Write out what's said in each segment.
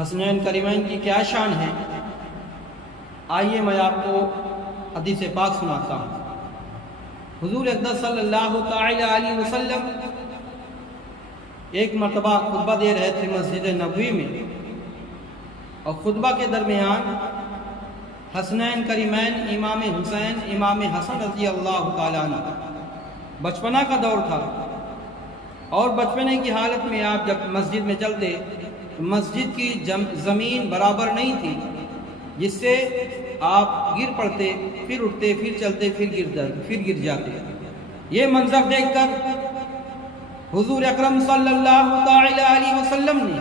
حسنین کریمین کی کیا شان ہے؟ آئیے میں آپ کو حدیث پاک سناتا ہوں۔ حضور اقدس صلی اللہ تعالی علیہ وسلم ایک مرتبہ خطبہ دے رہے تھے مسجد نبوی میں، اور خطبہ کے درمیان حسنین کریمین امام حسین امام حسن رضی اللہ تعالیٰ عنہ، بچپنا کا دور تھا، اور بچپنے کی حالت میں آپ جب مسجد میں چلتے تو مسجد کی زمین برابر نہیں تھی، جس سے آپ گر پڑتے، پھر اٹھتے، پھر چلتے، پھر گر جاتے۔ یہ منظر دیکھ کر حضور اکرم صلی اللہ تعالی علیہ وسلم نے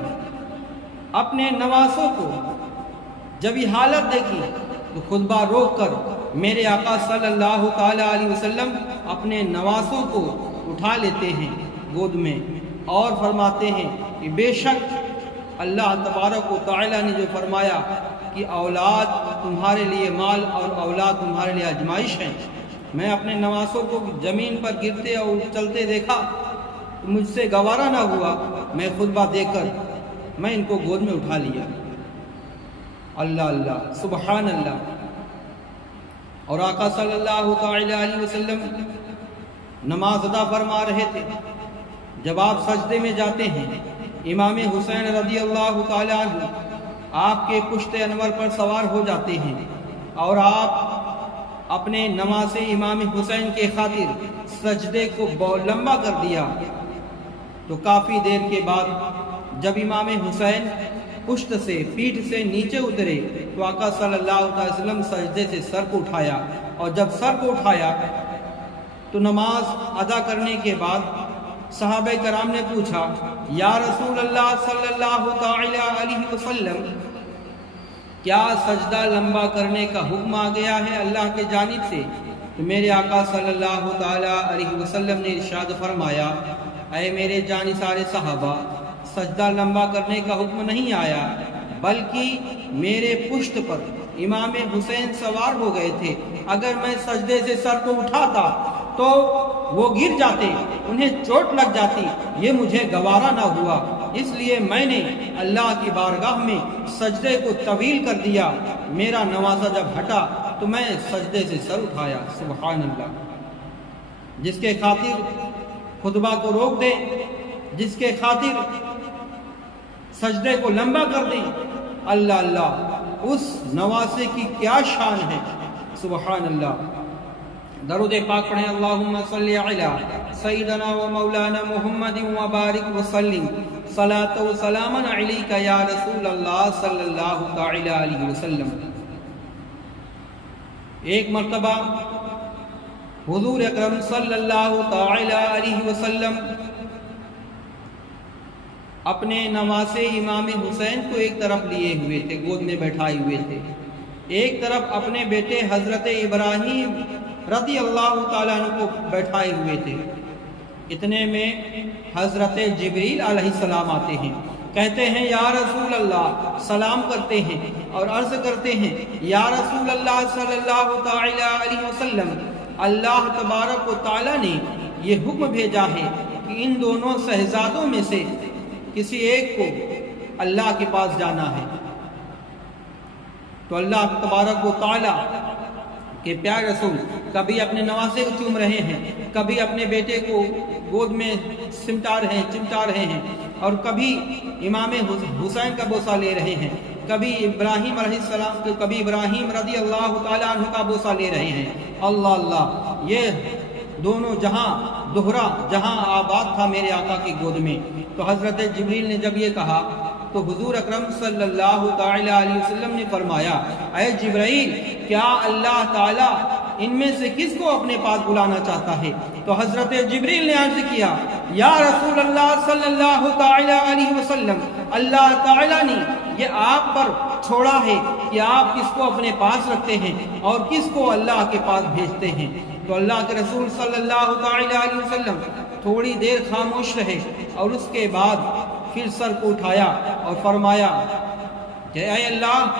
اپنے نواسوں کو جب یہ حالت دیکھی تو خطبہ روک کر میرے آقا صلی اللہ تعالی علیہ وسلم اپنے نواسوں کو اٹھا لیتے ہیں گود میں، اور فرماتے ہیں کہ بے شک اللہ تبارک و تعالی نے جو فرمایا کہ اولاد تمہارے لیے مال اور اولاد تمہارے لیے آزمائش ہے، میں اپنے نواسوں کو زمین پر گرتے اور چلتے دیکھا تو مجھ سے گوارا نہ ہوا، میں خطبہ دے کر میں ان کو گود میں اٹھا لیا۔ اللہ اللہ، سبحان اللہ۔ اور آقا صلی اللہ تعالی علیہ وسلم نماز ادا فرما رہے تھے، جب آپ سجدے میں جاتے ہیں، امام حسین رضی اللہ تعالی عنہ آپ کے پشت انور پر سوار ہو جاتے ہیں، اور آپ اپنے نماز امام حسین کے خاطر سجدے کو لمبا کر دیا، تو کافی دیر کے بعد جب امام حسین پشت سے، پیٹھ سے نیچے اترے تو آقا صلی اللہ علیہ وسلم سجدے سے سر کو اٹھایا، اور جب سر کو اٹھایا تو نماز ادا کرنے کے بعد صحابہ کرام نے پوچھا، یا رسول اللہ صلی اللہ تعالی علیہ وسلم، کیا سجدہ لمبا کرنے کا حکم آ گیا ہے اللہ کے جانب سے؟ تو میرے آقا صلی اللہ تعالی علیہ وسلم نے ارشاد فرمایا، اے میرے جانثار صحابہ، سجدہ لمبا کرنے کا حکم نہیں آیا، بلکہ میرے پشت پر امام حسین سوار ہو گئے تھے، اگر میں سجدے سے سر کو اٹھاتا تو وہ گر جاتے، انہیں چوٹ لگ جاتی، یہ مجھے گوارا نہ ہوا، اس لیے میں نے اللہ کی بارگاہ میں سجدے کو طویل کر دیا، میرا نوازہ جب ہٹا تو میں سجدے سے سر اٹھایا۔ سبحان اللہ۔ جس کے خاطر خطبہ کو روک دیں، جس کے خاطر سجدے کو لمبا کر دیں، اللہ اللہ، اس نواسے کی کیا شان ہے، سبحان اللہ۔ درود پاک پڑھیں، اللہم صلی علی سیدنا و مولانا محمد و بارک وسلم، صلاۃ و سلاما علیک یا رسول اللہ صلی اللہ تعالی علیہ وسلم۔ ایک مرتبہ حضور اکرم صلی اللہ تعالی علیہ وسلم اپنے نواسے امام حسین کو ایک طرف لیے ہوئے تھے، گود میں بیٹھائے ہوئے تھے، ایک طرف اپنے بیٹے حضرت ابراہیم رضی اللہ تعالیٰ عنہ کو بیٹھائے ہوئے تھے۔ اتنے میں حضرت جبریل علیہ السلام آتے ہیں، کہتے ہیں یا رسول اللہ، سلام کرتے ہیں اور عرض کرتے ہیں، یا رسول اللہ صلی اللہ تعالی علیہ وسلم، اللہ تبارک و تعالیٰ نے یہ حکم بھیجا ہے کہ ان دونوں شہزادوں میں سے کسی ایک کو اللہ کے پاس جانا ہے۔ تو اللہ تبارک و تعالیٰ کہ پیارے رسول کبھی اپنے نواسے کو چوم رہے ہیں، کبھی اپنے بیٹے کو گود میں چمٹا رہے ہیں، اور کبھی امام حسین کا بوسہ لے رہے ہیں، کبھی ابراہیم علیہ السلام، کبھی ابراہیم رضی اللہ تعالیٰ عنہ کا بوسہ لے رہے ہیں۔ اللہ اللہ، یہ دونوں جہاں دوہرا جہاں آباد تھا میرے آقا کی گود میں۔ تو حضرت جبریل نے جب یہ کہا تو حضور اکرم صلی اللہ تعالی علیہ وسلم نے فرمایا، اے جبرائیل، کیا اللہ تعالیٰ ان میں سے کس کو اپنے پاس بلانا چاہتا ہے؟ تو حضرت جبریل نے عرض کیا، یا رسول اللہ صلی اللہ تعالی علیہ وسلم، اللہ تعالیٰ نے یہ آپ پر چھوڑا ہے کہ آپ کس کو اپنے پاس رکھتے ہیں اور کس کو اللہ کے پاس بھیجتے ہیں۔ تو اللہ کے رسول صلی اللہ تعالی علیہ وسلم تھوڑی دیر خاموش رہے، اور اس کے بعد پھر سر کو اٹھایا اور فرمایا کہ اے اللہ،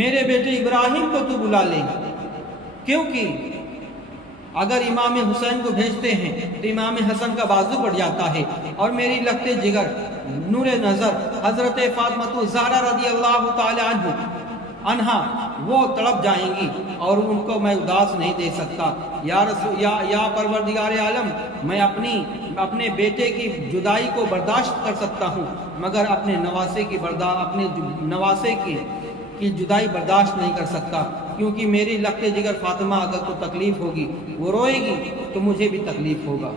میرے بیٹے ابراہیم کو تو بلا لے، کیونکہ اگر امام حسین کو بھیجتے ہیں تو امام حسن کا بازو پڑ جاتا ہے، اور میری لگتے جگر نور نظر حضرت فاطمہ الزہرا رضی اللہ تعالی عنہا وہ تڑپ جائیں گی اور ان کو میں اداس نہیں دے سکتا۔ یا پروردگار عالم، میں اپنے بیٹے کی جدائی کو برداشت کر سکتا ہوں، مگر اپنے نواسے کی جدائی برداشت نہیں کر سکتا، کیونکہ میری لخت جگر فاطمہ اگر کو تکلیف ہوگی، وہ روئے گی تو مجھے بھی تکلیف ہوگا۔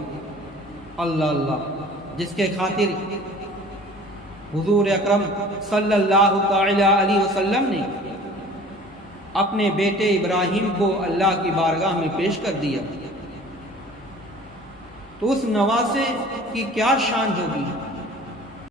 اللہ اللہ، جس کے خاطر حضور اکرم صلی اللہ تعالی علیہ وسلم نے اپنے بیٹے ابراہیم کو اللہ کی بارگاہ میں پیش کر دیا، تو اس نواسے کی کیا شان ہوگی؟